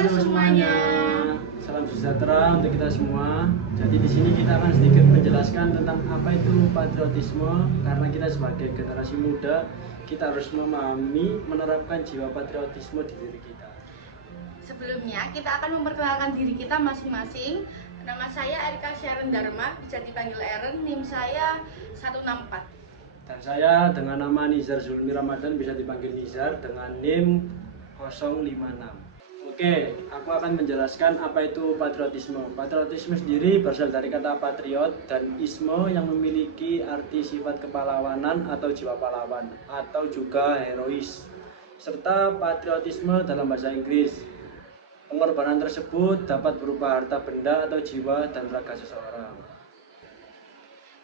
Halo semuanya. Salam sejahtera untuk kita semua. Jadi di sini kita akan sedikit menjelaskan tentang apa itu patriotisme, karena kita sebagai generasi muda kita harus memahami, menerapkan jiwa patriotisme di diri kita. Sebelumnya kita akan memperkenalkan diri kita masing-masing. Nama saya Erika Sharon Dharma, bisa dipanggil Eren, NIM saya 164. Dan saya dengan nama Nizar Zulmi Ramadan, bisa dipanggil Nizar dengan NIM 056. Oke, aku akan menjelaskan apa itu patriotisme. Patriotisme sendiri berasal dari kata patriot dan isme yang memiliki arti sifat kepahlawanan atau jiwa pahlawan atau juga herois. Serta patriotisme dalam bahasa Inggris. Pengorbanan tersebut dapat berupa harta benda atau jiwa dan raga seseorang.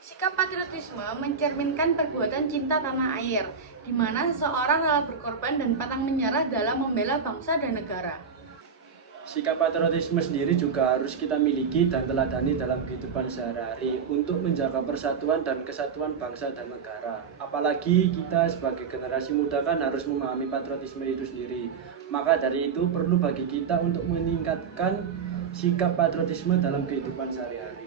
Sikap patriotisme mencerminkan perbuatan cinta tanah air, di mana seseorang rela berkorban dan pantang menyerah dalam membela bangsa dan negara. Sikap patriotisme sendiri juga harus kita miliki dan teladani dalam kehidupan sehari-hari untuk menjaga persatuan dan kesatuan bangsa dan negara. Apalagi kita sebagai generasi muda kan harus memahami patriotisme itu sendiri. Maka dari itu perlu bagi kita untuk meningkatkan sikap patriotisme dalam kehidupan sehari-hari.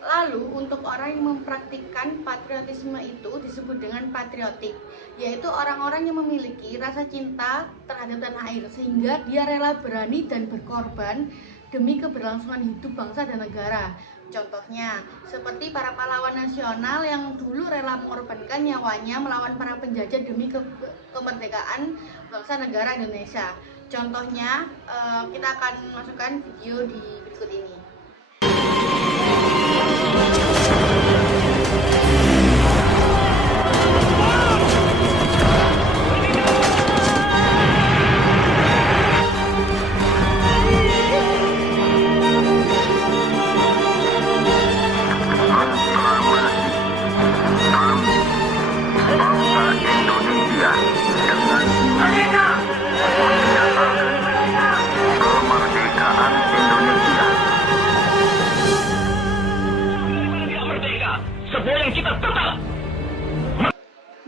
Lalu untuk orang yang mempraktikkan patriotisme itu disebut dengan patriotik, yaitu orang-orang yang memiliki rasa cinta terhadap tanah air sehingga dia rela berani dan berkorban demi keberlangsungan hidup bangsa dan negara. Contohnya seperti para pahlawan nasional yang dulu rela mengorbankan nyawanya melawan para penjajah demi kemerdekaan bangsa negara Indonesia. Contohnya kita akan masukkan video di berikut ini.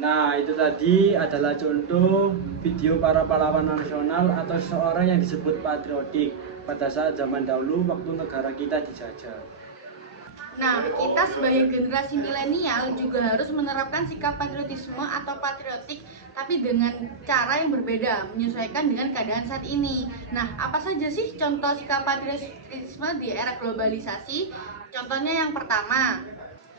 Nah, itu tadi adalah contoh video para pahlawan nasional atau seseorang yang disebut patriotik pada saat zaman dahulu waktu negara kita dijajah. Nah, kita sebagai generasi milenial juga harus menerapkan sikap patriotisme atau patriotik, tapi dengan cara yang berbeda, menyesuaikan dengan keadaan saat ini. Nah, apa saja sih contoh sikap patriotisme di era globalisasi? Contohnya yang pertama.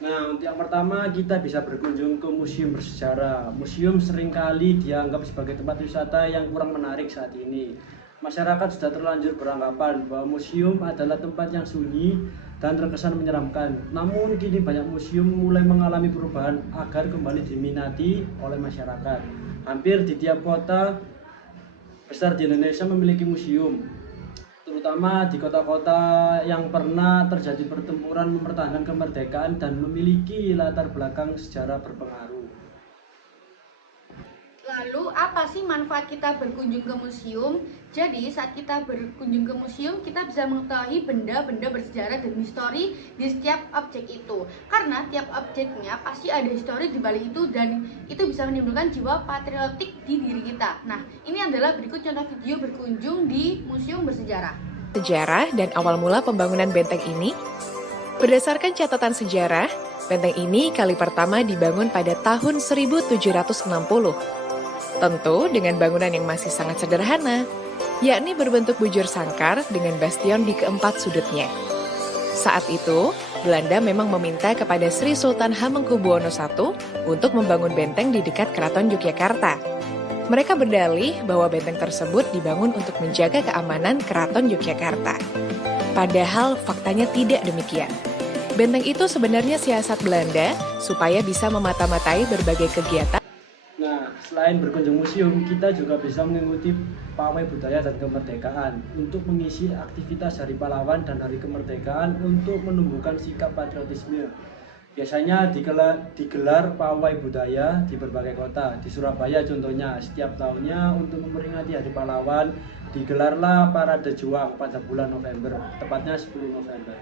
Nah, untuk yang pertama kita bisa berkunjung ke museum bersejarah. Museum seringkali dianggap sebagai tempat wisata yang kurang menarik saat ini. Masyarakat sudah terlanjur beranggapan bahwa museum adalah tempat yang sunyi dan terkesan menyeramkan. Namun kini banyak museum mulai mengalami perubahan agar kembali diminati oleh masyarakat. Hampir di tiap kota besar di Indonesia memiliki museum, terutama di kota-kota yang pernah terjadi pertempuran mempertahankan kemerdekaan dan memiliki latar belakang sejarah berpengaruh. Lalu apa sih manfaat kita berkunjung ke museum? Jadi saat kita berkunjung ke museum, kita bisa mengetahui benda-benda bersejarah dan histori di setiap objek itu. Karena tiap objeknya pasti ada histori di balik itu dan itu bisa menimbulkan jiwa patriotik di diri kita. Nah, ini adalah berikut contoh video berkunjung di museum bersejarah. Sejarah dan awal mula pembangunan benteng ini. Berdasarkan catatan sejarah, benteng ini kali pertama dibangun pada tahun 1760. Tentu dengan bangunan yang masih sangat sederhana, yakni berbentuk bujur sangkar dengan bastion di keempat sudutnya. Saat itu, Belanda memang meminta kepada Sri Sultan Hamengkubuwono I untuk membangun benteng di dekat Keraton Yogyakarta. Mereka berdalih bahwa benteng tersebut dibangun untuk menjaga keamanan Keraton Yogyakarta. Padahal faktanya tidak demikian. Benteng itu sebenarnya siasat Belanda supaya bisa memata-matai berbagai kegiatan. Nah, selain berkunjung museum, kita juga bisa mengikuti pawai budaya dan kemerdekaan untuk mengisi aktivitas Hari Pahlawan dan Hari Kemerdekaan untuk menumbuhkan sikap patriotisme. Biasanya digelar pawai budaya di berbagai kota. Di Surabaya contohnya, setiap tahunnya untuk memperingati Hari Pahlawan digelarlah Parade Juang pada bulan November, tepatnya 10 November.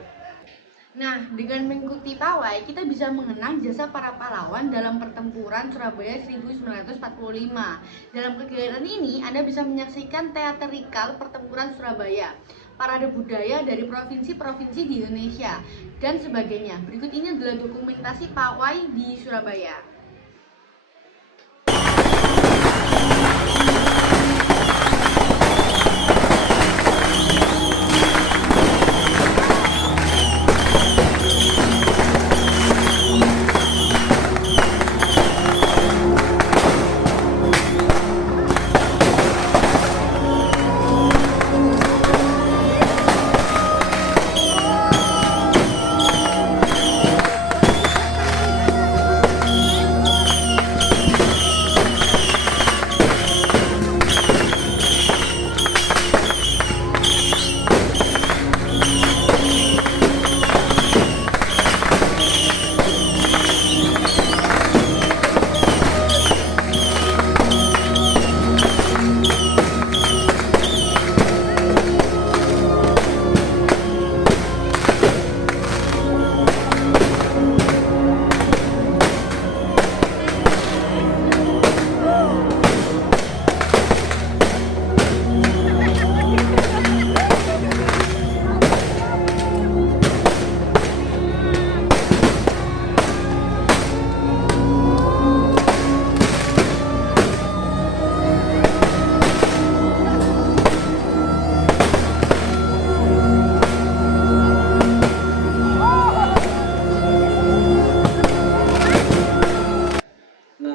Nah, dengan mengikuti pawai, kita bisa mengenang jasa para pahlawan dalam pertempuran Surabaya 1945. Dalam kegiatan ini, Anda bisa menyaksikan teatrikal pertempuran Surabaya, parade budaya dari provinsi-provinsi di Indonesia, dan sebagainya. Berikut ini adalah dokumentasi pawai di Surabaya.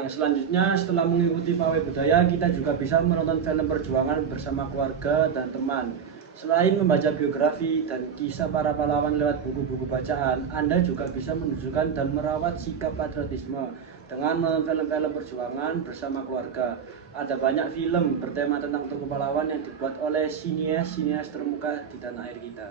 Selanjutnya, setelah mengikuti pawai budaya, kita juga bisa menonton film perjuangan bersama keluarga dan teman. Selain membaca biografi dan kisah para pahlawan lewat buku-buku bacaan, Anda juga bisa menunjukkan dan merawat sikap patriotisme dengan menonton film-film perjuangan bersama keluarga. Ada banyak film bertema tentang tokoh pahlawan yang dibuat oleh sinias termuka di tanah air kita.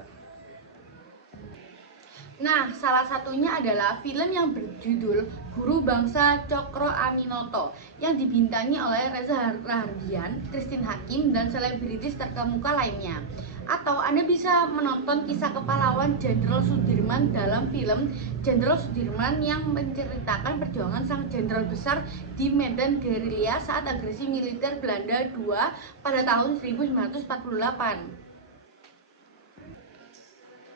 Nah, salah satunya adalah film yang berjudul Guru Bangsa Cokro Aminoto yang dibintangi oleh Reza Rahardian, Christine Hakim, dan selebritis terkemuka lainnya. Atau Anda bisa menonton kisah kepahlawan Jenderal Sudirman dalam film Jenderal Sudirman yang menceritakan perjuangan sang jenderal besar di medan gerilya saat agresi militer Belanda II pada tahun 1948.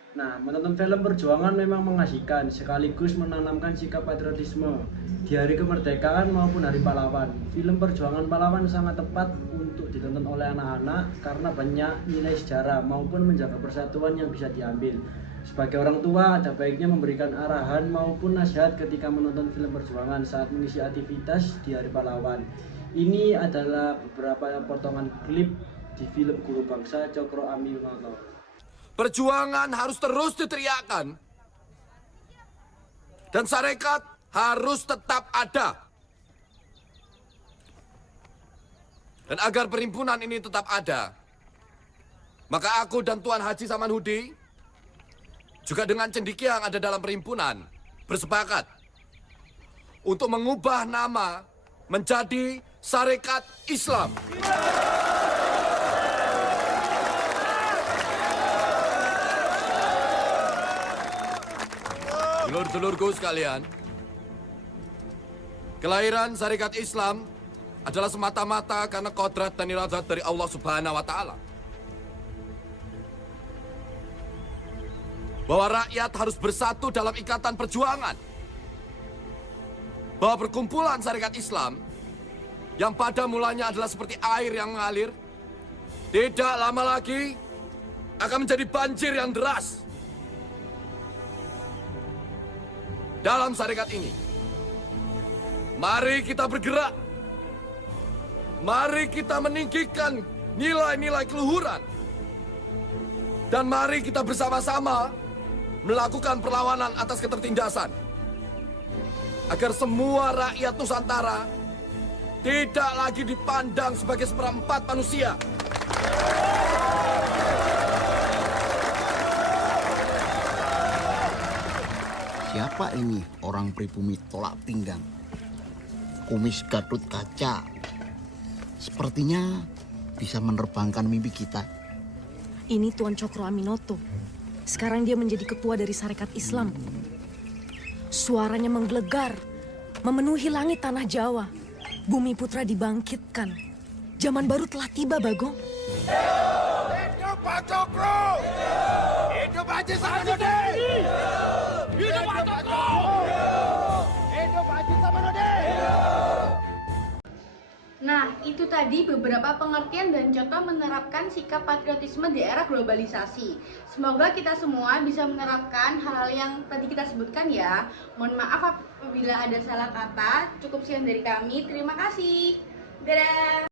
Nah, menonton film perjuangan memang mengasihkan, sekaligus menanamkan sikap patriotisme di hari kemerdekaan maupun hari pahlawan. Film perjuangan pahlawan sangat tepat untuk ditonton oleh anak-anak karena banyak nilai sejarah maupun menjaga persatuan yang bisa diambil. Sebagai orang tua, ada baiknya memberikan arahan maupun nasihat ketika menonton film perjuangan saat mengisi aktivitas di hari pahlawan. Ini adalah beberapa potongan klip di film Guru Bangsa Cokro Aminoto. Perjuangan harus terus diteriakkan. Dan Sarekat harus tetap ada. Dan agar perhimpunan ini tetap ada, maka aku dan Tuan Haji Samanhudi, juga dengan cendekia yang ada dalam perhimpunan, bersepakat untuk mengubah nama menjadi Sarekat Islam. Dulur-dulurku sekalian, kelahiran Sarekat Islam adalah semata-mata karena kodrat dan iradat dari Allah Subhanahu wa Ta'ala. Bahwa rakyat harus bersatu dalam ikatan perjuangan. Bahwa perkumpulan Sarekat Islam yang pada mulanya adalah seperti air yang mengalir, tidak lama lagi akan menjadi banjir yang deras. Dalam Sarekat ini, mari kita bergerak. Mari kita meninggikan nilai-nilai keluhuran. Dan mari kita bersama-sama melakukan perlawanan atas ketertindasan. Agar semua rakyat Nusantara tidak lagi dipandang sebagai seperempat manusia. Siapa ini orang pribumi tolak pinggang? Kumis Gatot Kaca. Sepertinya bisa menerbangkan mimpi kita. Ini Tuan Cokro Aminoto, Sekarang dia menjadi ketua dari Sarekat Islam. Suaranya menggelegar, memenuhi langit tanah Jawa. Bumi Putra dibangkitkan. Zaman baru telah tiba, Bagong. Hidup Pak Cokro! Hidup Haji Samanudin! Hidup Pak Cokro! Hidup Haji Samanudin! Nah, itu tadi beberapa pengertian dan contoh menerapkan sikap patriotisme di era globalisasi. Semoga kita semua bisa menerapkan hal-hal yang tadi kita sebutkan ya. Mohon maaf apabila ada salah kata. Cukup sekian dari kami. Terima kasih. Dadah!